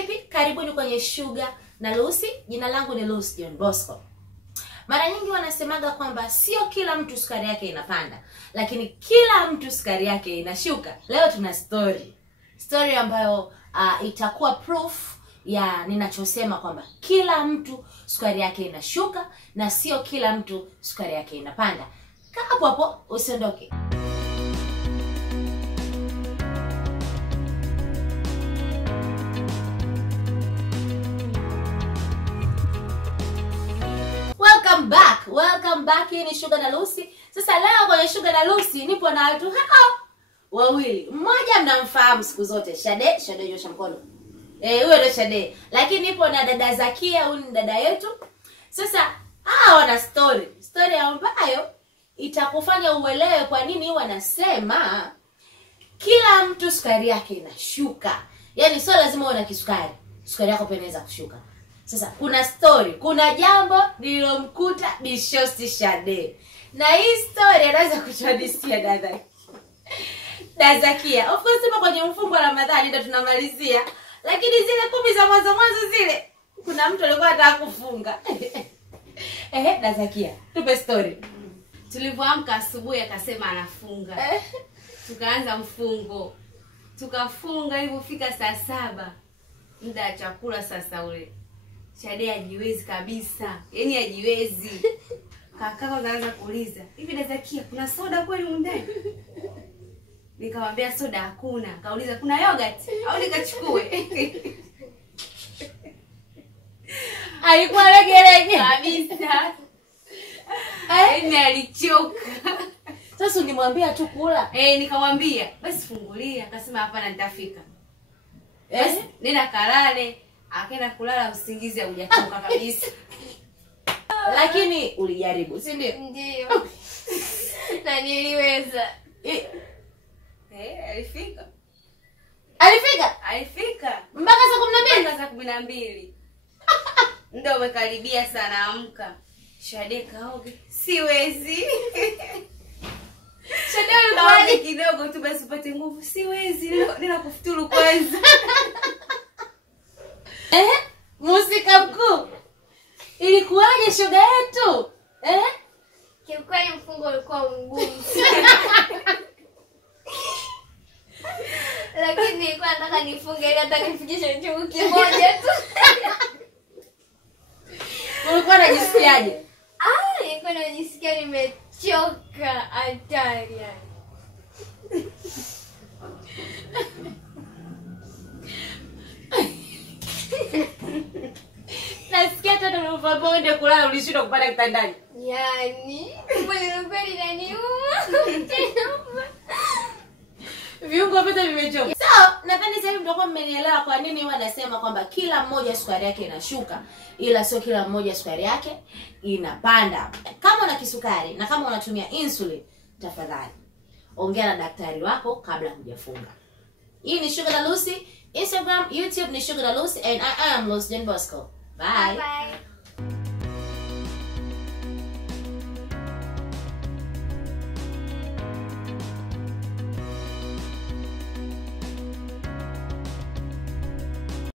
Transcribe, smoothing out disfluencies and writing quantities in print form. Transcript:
vipi? Karibuni kwenye Sugar na Lucy. Jina langu ni Lucy John Bosco. Mara nyingi wanasemaga kwamba sio kila mtu sukari yake inapanda, lakini kila mtu sukari yake inashuka. Leo tuna story ambayo itakuwa proof ya ninachosema kwamba kila mtu sukari yake inashuka na sio kila mtu sukari yake inapanda. Kaa hapo hapo, usiondoke. Welcome back. Hii ni Sugar na Lucy. Sasa leo kwenye Sugar na Lucy nipo na watu hao wawili. Mmoja mnamfahamu siku zote, Shade nyosha mkono. Huyo ndo Shade. Lakini nipo na dada Zakia, huyu ni dada yetu. Sasa wana story ambayo itakufanya uelewe kwa nini wanasema kila mtu sukari yake inashuka. Yaani sio lazima uwe na kisukari, sukari yako pia inaweza kushuka. Sasa kuna jambo lililomkuta Bishosti Shade. Na hii story anaweza kutuhadithia dada Zakia. Of course tupo kwenye mfungo wa Ramadhani ndio tunamalizia. Lakini zile 10 za mwanzo zile kuna mtu alikuwa anataka kufunga. Dada Zakia, tupe story. Tulipoamka asubuhi akasema anafunga. Tukaanza mfungo. Tukafunga ilipofika saa 7. Muda wa chakula sasa ule. Shade hajiwezi kabisa. Yaani hajiwezi. Kaka anaanza kuuliza, "Hivi dada Zakia, kuna soda kweli ndani?" Nikamwambia soda hakuna. Kauliza, "Kuna yogurt au nikachukue?" Alikuwa legelege kabisa. Yaani alichoka. Sasa ungemwambia tu kula. Nikamwambia, "Basi fungulia." Akasema, "Hapana, nitafika." Basi nenda kalale. Akaenda kulala, usingizi haujatoka kabisa. Lakini ulijaribu, si ndio? Ndio. Na niliweza. Alifika. Mpaka saa 12. Ndio umekaribia sana amka. Shade kaoge. Siwezi. Shade alikuwa kidogo tu basi upate nguvu. Siwezi. Nina kufuturu kwanza. Musika mkuu. Ilikuwaje shoga yetu? Kiukweli mfungo ulikuwa mgumu. Lakini nilikuwa nataka nifunge ili hata nifikishe chungu kimoja tu. Ulikuwa unajisikiaje? Nilikuwa najisikia nimechoka hatari. Nasikia tena unapoamka ndio kulala ulishindwa kupanda kitandani. Yaani, kweli inaniuma. Viungo vyote vimechoka. So, nadhani sasa mtakuwa mmenielewa kwa nini wanasema kwamba kila mmoja sukari yake inashuka, ila sio kila mmoja sukari yake inapanda. Kama una kisukari na kama unatumia insulin, tafadhali ongea na daktari wako kabla hujafunga. Hii ni Sugar na Lucy. Instagram, YouTube ni Sugar na Lucy and I am Lucy John Bosco. Bye. Bye.